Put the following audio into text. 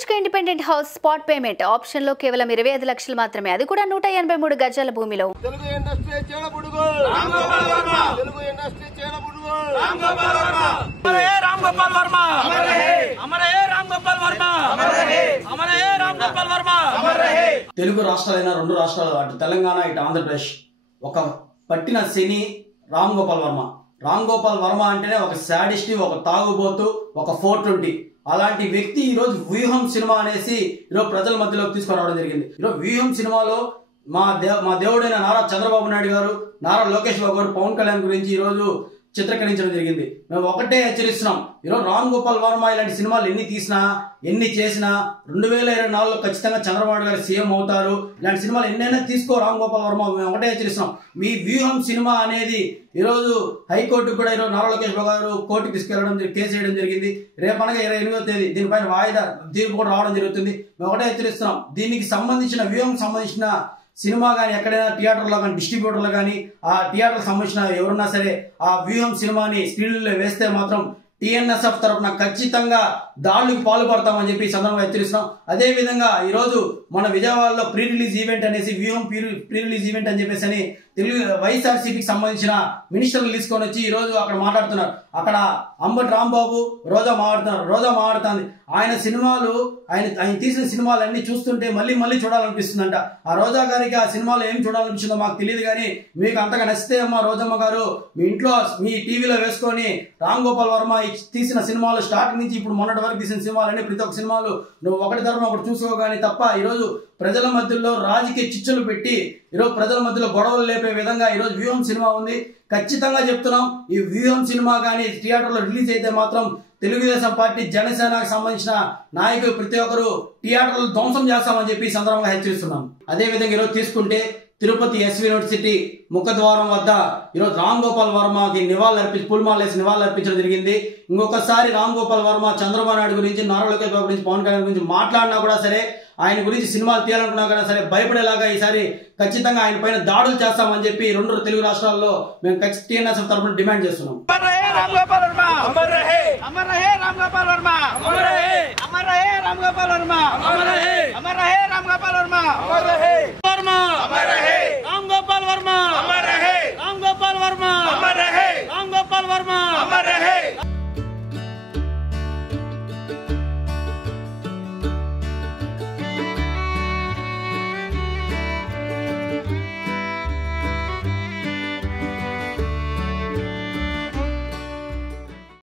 BHK independent house spot payment option లో కేవలం 25 లక్షలు మాత్రమే, అది కూడా 183 గజాల భూమిలో. తెలుగు ఇండస్ట్రీ చేడబుడుగో రాంగోపాల్ వర్మ, తెలుగు ఇండస్ట్రీ చేడబుడుగో రాంగోపాల్ వర్మ, అమరే రాంగోపాల్ వర్మ, అమరే రాంగోపాల్ వర్మ, అమరే రాంగోపాల్ వర్మ. తెలుగు రాష్ట్రాలైన రెండు రాష్ట్రాలు, అటు తెలంగాణ ఇటు ఆంధ్రప్రదేశ్, ఒక పట్టిన శని రామ్ గోపాల్ వర్మ. రామ్ గోపాల్ వర్మ అంటేనే ఒక శాడిస్ట్, ఒక తాగుబోతు, ఒక 420. అలాంటి వ్యక్తి ఈరోజు వ్యూహం సినిమా అనేసి ఈరోజు ప్రజల మధ్యలోకి తీసుకురావడం జరిగింది. ఈరోజు వ్యూహం సినిమాలో మా దేవుడైన నారా చంద్రబాబు నాయుడు గారు, నారా లోకేష్ బాబు గారు, పవన్ కళ్యాణ్ గురించి ఈరోజు చిత్రీకరించడం జరిగింది. మేము ఒకటే హెచ్చరిస్తున్నాం, ఈరోజు రామ్ గోపాల్ వర్మ ఇలాంటి సినిమాలు ఎన్ని తీసినా ఎన్ని చేసినా 2024లో ఖచ్చితంగా చంద్రబాబు గారు సీఎం అవుతారు. ఇలాంటి సినిమాలు ఎన్నైనా తీసుకో రామ్ గోపాల్ వర్మ, మేము ఒకటే హెచ్చరిస్తున్నాం. మీ వ్యూహం సినిమా అనేది ఈరోజు హైకోర్టుకు కూడా ఈరోజు నారా లోకేష్ బాబు గారు కోర్టుకు తీసుకెళ్లడం, కేసు వేయడం జరిగింది. రేపనగా 28వ తేదీ దీనిపైన వాయిదా తీర్పు కూడా రావడం జరుగుతుంది. మేము ఒకటే హెచ్చరిస్తున్నాం, దీనికి సంబంధించిన వ్యూహం సంబంధించిన సినిమా కానీ ఎక్కడైనా థియేటర్లో కానీ డిస్ట్రిబ్యూటర్లు కానీ ఆ థియేటర్ సంబంధించిన ఎవరున్నా సరే ఆ వ్యూహం సినిమాని స్క్రీన్లో వేస్తే మాత్రం TNSF తరఫున ఖచ్చితంగా దాడులకు పాల్పడతామని చెప్పి ఈ సందర్భంగా హెచ్చరిస్తున్నాం. అదే విధంగా ఈరోజు మన విజయవాడలో ప్రీ రిలీజ్ ఈవెంట్ అనేసి వ్యూహం ప్రీ రిలీజ్ ఈవెంట్ అని చెప్పేసి అని తెలుగు వైఎస్ఆర్సీపీకి సంబంధించిన మినిస్టర్లు తీసుకొని వచ్చి ఈరోజు అక్కడ మాట్లాడుతున్నారు. అక్కడ అంబటి రాంబాబు రోజా మాట్లాడుతుంది. ఆయన సినిమాలు ఆయన తీసిన సినిమాలన్నీ చూస్తుంటే మళ్ళీ చూడాలనిపిస్తుందంట. ఆ రోజా గారికి ఆ సినిమాలో ఏం చూడాలనిపించిందో మాకు తెలియదు, కానీ మీకు అంతగా నచ్చితే అమ్మ రోజమ్మ గారు మీ ఇంట్లో మీ టీవీలో వేసుకొని రామ్ గోపాల్ వర్మ తీసిన సినిమాలు స్టార్టింగ్ నుంచి ఇప్పుడు మొన్నటి వరకు తీసిన సినిమాలన్నీ ప్రతి ఒక్క సినిమాలు నువ్వు ఒకటి తరఫున ఒకటి చూసుకోగాని తప్ప ఈరోజు ప్రజల మధ్యలో రాజకీయ చిచ్చులు పెట్టి ఈరోజు ప్రజల మధ్యలో గొడవలు లేపే విధంగా ఈరోజు వ్యూహం సినిమా ఉంది. ఖచ్చితంగా చెప్తున్నాం, ఈ వ్యూహం సినిమా కానీ థియేటర్లో రిలీజ్ అయితే మాత్రం తెలుగుదేశం పార్టీ జనసేనకు సంబంధించిన నాయకులు ప్రతి ఒక్కరు థియేటర్లు ధ్వంసం చేస్తామని చెప్పి ఈ సందర్భంగా హెచ్చరిస్తున్నాం. అదేవిధంగా ఈరోజు తీసుకుంటే తిరుపతి SV యూనివర్సిటీ ముఖద్వారం వద్ద ఈరోజు రామ్ గోపాల్ వర్మకి పూలమాలేసి నివాళులు అర్పించడం జరిగింది. ఇంకొకసారి రామ్ గోపాల్ వర్మ చంద్రబాబు నాయుడు గురించి, నారా లోకేష్ బాబు గురించి, పవన్ కళ్యాణ్ గురించి మాట్లాడినా కూడా సరే, ఆయన గురించి సినిమాలు తీయాలనుకున్నా కూడా సరే భయపడేలాగా ఈసారి ఖచ్చితంగా ఆయన పైన దాడులు చేస్తామని చెప్పి రెండు తెలుగు రాష్ట్రాల్లో మేము TNSF తరఫున డిమాండ్ చేస్తున్నాం. రామ్ గోపాల్ వర్మ